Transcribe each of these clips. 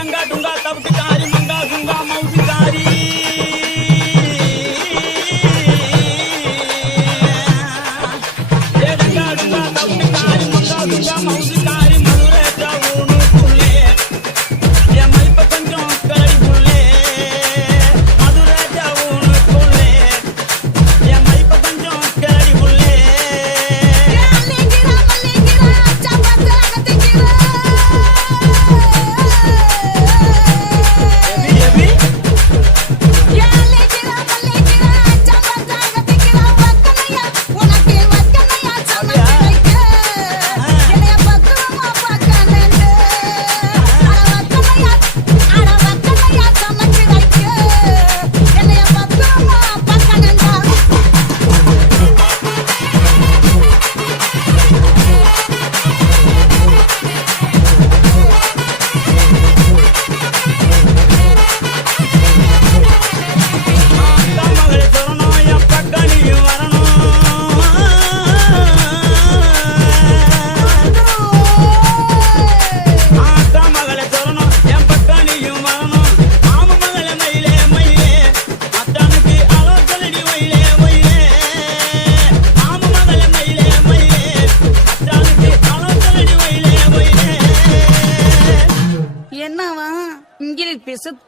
டங்கா டுங்கா தவிட்டுக்காரி மங்கா சுங்கா மவுசுக்காரி டங்கா டுங்கா தவிட்டுக்காரி மங்கா சுங்கா மவுசுக்காரி மதுரை ஊனுக்குள்ளே என் மதிப்ப கொஞ்சம் கரடி புள்ளே மதுரை ஊனுக்குள்ளே என் மதிப்ப கொஞ்சம் கரடி புள்ளே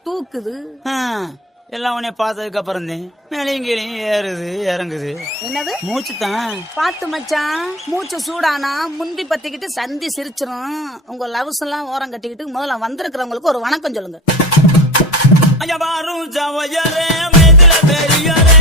தூக்குது எல்லாம் உன்னை பார்த்ததுக்கு அப்புறம் மேலையும் கீழையும் ஏறுது இறங்குது. என்னது மூச்சு தான் பாத்து மச்சான். மூச்சு சூடானா முந்தி பத்திக்கிட்டு சந்தி சிரிச்சிரும். உங்க லவ்ஸ் எல்லாம் ஓரம் கட்டிக்கிட்டு முதல்ல வந்திருக்கிறவங்களுக்கு ஒரு வணக்கம் சொல்லுங்க. ஐயா பாரு ஜவயரே மேதில பெரியரே